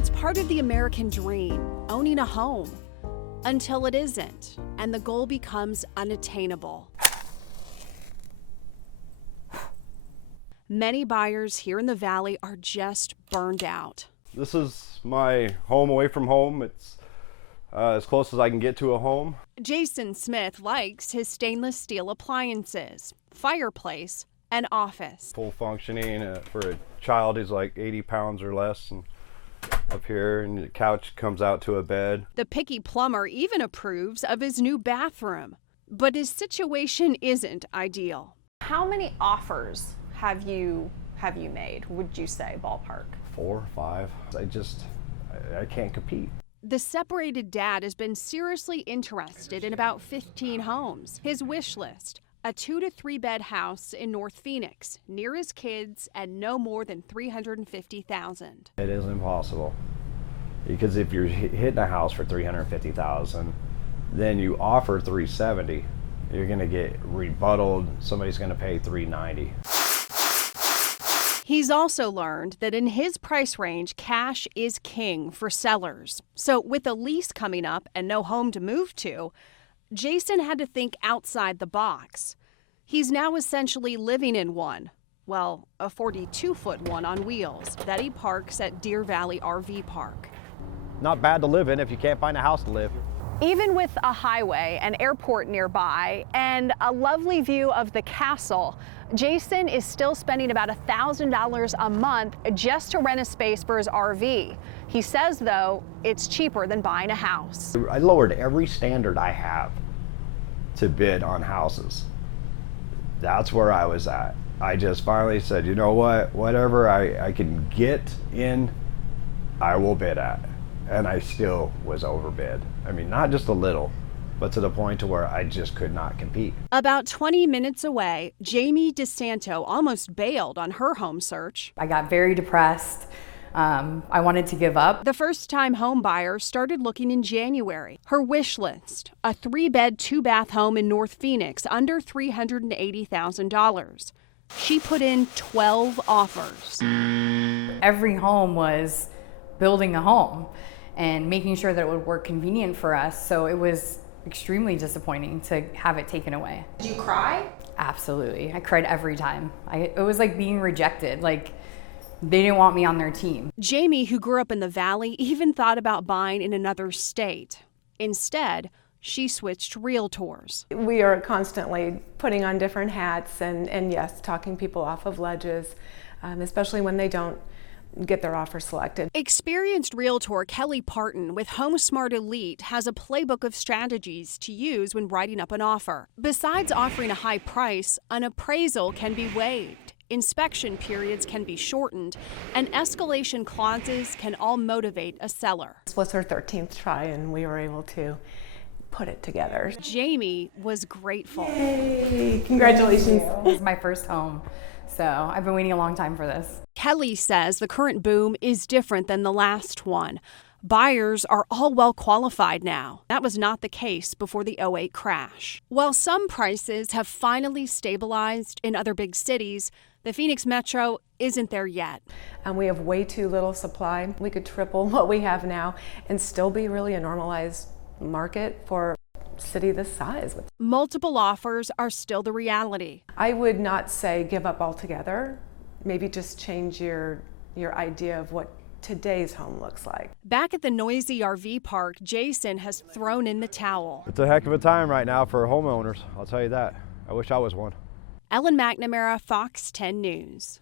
It's part of the American dream, owning a home, until it isn't, and the goal becomes unattainable. Many buyers here in the Valley are just burned out. This is my home away from home. It's as close as I can get to a home. Jason Smith likes his stainless steel appliances, fireplace, and office. Full functioning for a child who's like 80 pounds or less, and up here, and the couch comes out to a bed. The picky plumber even approves of his new bathroom, but his situation isn't ideal. How many offers have you made, would you say, ballpark? 4, 5. I can't compete. The separated dad has been seriously interested in about 15 homes. His wish list: a 2 to 3 bed house in North Phoenix, near his kids, and no more than $350,000. It is impossible, because if you're hitting a house for $350,000, then you offer $370, you're going to get rebutted. Somebody's going to pay $390. He's also learned that in his price range, cash is king for sellers. So with a lease coming up and no home to move to, Jason had to think outside the box. He's now essentially living in one. Well, a 42-foot one on wheels that he parks at Deer Valley RV Park. Not bad to live in if you can't find a house to live. Even with a highway, an airport nearby, and a lovely view of the castle, Jason is still spending about $1,000 a month just to rent a space for his RV. He says, though, it's cheaper than buying a house. I lowered every standard I have to bid on houses. That's where I was at. I just finally said, you know what, whatever I can get in, I will bid at. And I still was overbid. I mean, not just a little, but to the point to where I just could not compete. About 20 minutes away, Jamie DeSanto almost bailed on her home search. I got very depressed. I wanted to give up. The first-time home buyer started looking in January. Her wish list: a 3-bed, 2-bath home in North Phoenix under $380,000. She put in 12 offers. Every home was building a home and making sure that it would work convenient for us. So it was extremely disappointing to have it taken away. Did you cry? Absolutely. I cried every time. It was like being rejected. Like, they didn't want me on their team. Jamie, who grew up in the Valley, even thought about buying in another state. Instead, she switched realtors. We are constantly putting on different hats and yes, talking people off of ledges, especially when they don't get their offer selected. Experienced realtor Kelly Parton with HomeSmart Elite has a playbook of strategies to use when writing up an offer. Besides offering a high price, an appraisal can be waived, inspection periods can be shortened, and escalation clauses can all motivate a seller. This was her 13th try and we were able to put it together. Jamie was grateful. Yay! Congratulations. This is my first home, so I've been waiting a long time for this. Kelly says the current boom is different than the last one. Buyers are all well qualified now. That was not the case before the '08 crash. While some prices have finally stabilized in other big cities, the Phoenix Metro isn't there yet. And we have way too little supply. We could triple what we have now and still be really a normalized market for a city this size. Multiple offers are still the reality. I would not say give up altogether. Maybe just change your idea of what today's home looks like. Back at the noisy RV park, Jason has thrown in the towel. It's a heck of a time right now for homeowners, I'll tell you that. I wish I was one. Ellen McNamara, Fox 10 News.